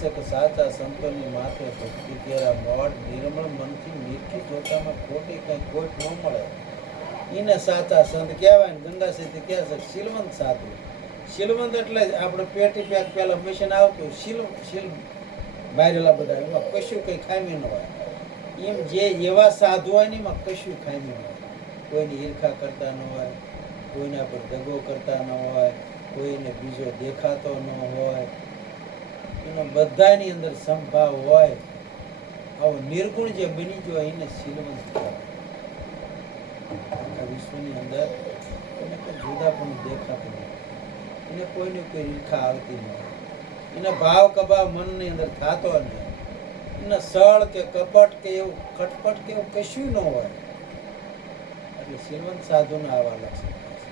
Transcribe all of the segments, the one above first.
છે કે સાચા સંતોની માથે ભક્તિ કેરા મોડ નિર્મળ મનથી નિરખી જોતામાં ખોટી કઈ ખોટ ન મળે એને સાચા સંત કહેવાય ને ગંગા સેતી કહે છે શીલવંત સાધુ. શીલવંત એટલે આપણે પેટી પેક પેલા મશીન આવતું શીલ બારેલા બધા એમાં કશું કંઈ ખામી ન હોય. એમ જે એવા સાધુ હોય ને એમાં કશું ખામી ન હોય. કોઈની ઈર્ખા કરતા ન હોય, કોઈના પર દગો કરતા ન હોય, કોઈને બીજો દેખાતો ન હોય, એનો બધાની અંદર સંભાવ હોય. આવો નિર્ગુણ જે બની ગયો એને શીલવંત કહેવાય. આખા વિશ્વની અંદર એને કોઈ જુદા પણ દેખાતું નથી, એને કોઈની કોઈ ઈર્ખા આવતી ન હોય, એને ભાવ કભાવ મનની અંદર થતો નહીં, એને સળ કે કપટ કે એવું ખટપટ કે એવું કશું ન હોય. એટલે શીલવંત સાધુના આવા લક્ષણ છે.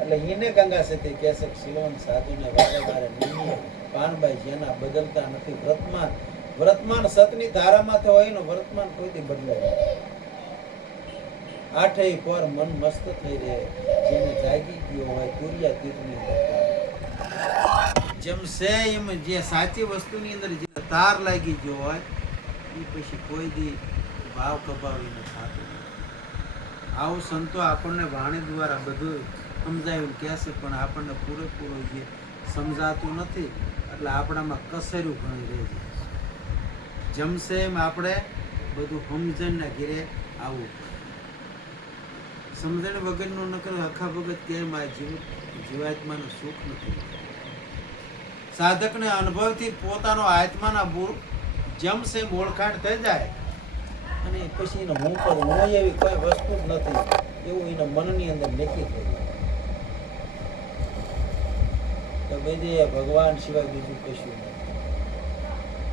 એટલે એને ગંગા સતી કહે છે કે શીલવંત સાધુને વારે વારે નિમિય પાનબાઈ જેના બદલતા નથી વર્તમાન. વર્તમાન સતની ધારામાં તો હોય ને વર્તમાન કોઈથી બદલાય નહીં. આઠેય પર મન મસ્ત થઈ રહે જેને જાગી ગયો હોય તુરિયા તીરની જેમ છે એમ જે સાચી વસ્તુની અંદર જે તાર લાગી ગયો હોય એ પછી કોઈ દી ભાવ કભાવીને થતું નથી. આવું સંતો આપણને વાણી દ્વારા બધું સમજાવીને કહેશે પણ આપણને પૂરેપૂરું જે સમજાતું નથી એટલે આપણામાં કસર્યું ઘણી રહી જાય. જમશે એમ આપણે બધું સમજણના ઘેરે આવવું. સમજણ વગરનું નકર અખા ભગત કેમ આ જીવાત્માનું સુખ નથી. સાધકને અનુભવથી પોતાનો આત્માના જમશે ઓળખાણ થઈ જાય અને પછી એને હું પર હું એવી કોઈ વસ્તુ જ નથી એવું એના મનની અંદર નક્કી થઈ જાય તો બધી ભગવાન સિવાય બીજું કશું નથી.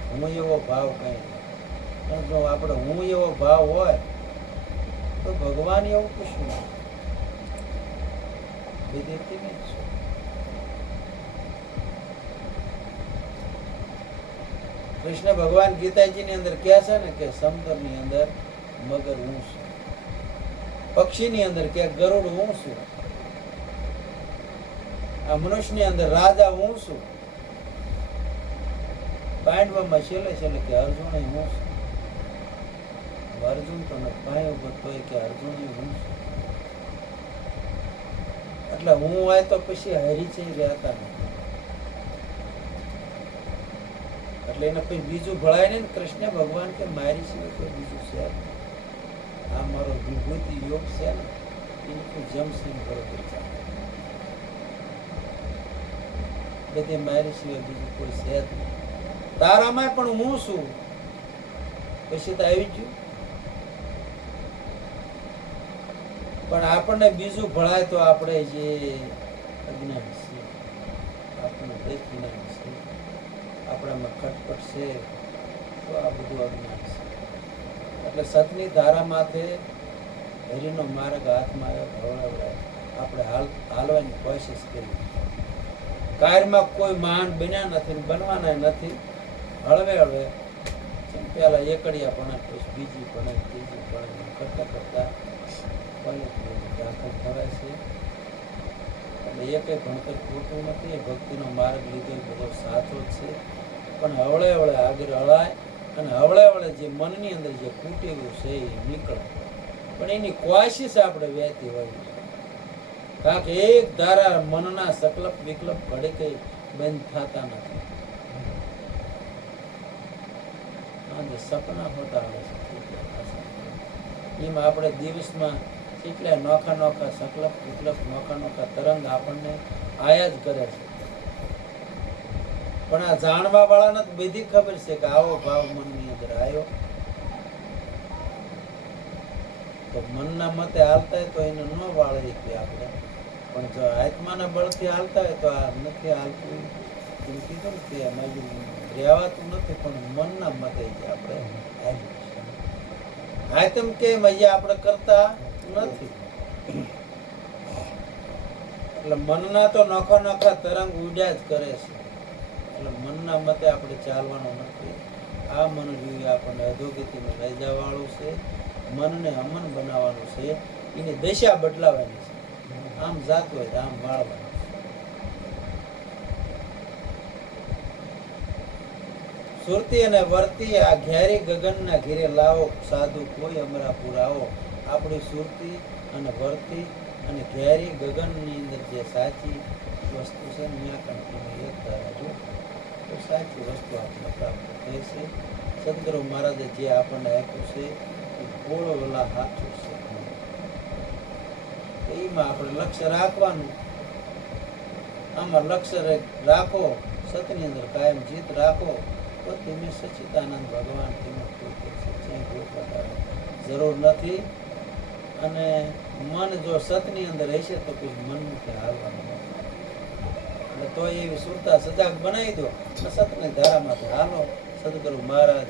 હું એવો ભાવ કઈ નહીં. જો આપણે હું એવો ભાવ હોય તો ભગવાન એવું કશું નહીં. વિદેશી નહીં છું. કૃષ્ણ ભગવાન ગીતાજીની અંદર કહે છે ને કે સમુદ્રની અંદર મગર હું છું, પક્ષીની અંદર કે ગરુડ હું છું, આ મનુષ્યની અંદર રાજા હું છું, પાંડવામાં છેલ્લે છેલ્લે કે અર્જુન હું છું. અર્જુન તો પાયો બધો કે અર્જુન હું છું. એટલે હું હોય તો પછી હરીચી રહેતા નથી. એટલે એને પછી બીજું ભળાય ને કૃષ્ણ ભગવાન કે મારી સિવાય કોઈ બીજું છે આ મારો વિભૂતિ યોગ છે ને એને કોઈ જમશે બરોબર ચાલે. બધી મારી સિવાય બીજું કોઈ છે જ નહીં. તારામાં પણ હું છું પછી તો આવી ગયું. પણ આપણને બીજું ભળાય તો આપણે જે અજ્ઞાન છે, આપણને જ્ઞાન છે, આપણામાં ખટપટ છે તો આ બધું અજ્ઞાન છે. એટલે સતની ધારામાથે હરિનો માર્ગ હાથમાં આવ્યો હવળે આપણે હાલવાની કોશિશ કરી. કાર્યમાં કોઈ મહાન બન્યા નથી, બનવાના નથી. હળવે હળવે પેલા એકડિયા પણ પછી બીજી પણ ત્રીજી પણ કરતા કરતા દાખલ થવાય છે. એટલે એ કંઈ ભણતર ખોટું નથી. ભક્તિનો માર્ગ લીધો એ બધો સાચો જ છે. પણ હવળે હવળે આગળ હળાય અને હવળે હવળે જે મનની અંદર જે કુટેવું છે એ નીકળે. પણ એની કોશિશ આપણે વહેતી હોય. કારણ કે એક ધારા મનના સકલપ વિકલ્પ ઘડે કઈ બંધ થતા નથી. સપના હોતા આવે છે એમાં આપણે દિવસમાં કેટલા નોખા નોખા સકલપ વિકલ્પ નોખા નોખા તરંગ આપણને આયા જ કરે છે. પણ આ જાણવા વાળાને તો બધી ખબર છે કે આવો ભાવ મનની અંદર આવ્યો તો મનના મતે હાલતા હોય તો એને ન વાળી કે આપણે. પણ જો આત્માના બળથી હાલતા હોય તો આ નથી હાલતું એમ કીધું કે એમાં રહેવાતું નથી. પણ મનના મતે જ આપણે આયતમ કે અહીંયા આપણે કરતા નથી. એટલે મનના તો નોખા નોખા તરંગ ઉડ્યા જ કરે છે. એટલે મનના મતે આપણે ચાલવાનું નથી. આ મન જોઈએ આપણને અધોગતિમાં લઈ જવાવાળું છે. મનને અમન બનાવવાનું છે. એની દશા બદલાવાની છે. આમ જાતું હોય તો આમ વાળવાનું. સુરતી અને વર્તી આ ઘેરી ગગનના ઘેરે લાવો, સાધુ કોઈ અમરાપુર આવો. આપણી સુરતી અને વર્તી અને ઘેરી ગગનની અંદર જે સાચી વસ્તુ છે ને ત્યાં કંઈ તમે એક ધારા જો તો સાચી વસ્તુ આપણને પ્રાપ્ત થઈ છે. સદગુરુ મહારાજે જે આપણને આપ્યું છે એ થોડો વેલા સાચું છે. એમાં આપણે લક્ષ્ય રાખવાનું. આમાં લક્ષ્ય રાખો, સતની અંદર કાયમ જીત રાખો તો તમે સચ્ચિદાનંદ ભગવાન તેમાં જરૂર નથી. અને મન જો સતની અંદર હશે તો કોઈ મનનું કે હાલવાનું નથી. એટલે તો એવી સુરતા સજાગ બનાવી દો, સતની ધારામાંથી હાલો. સદગુરુ મહારાજ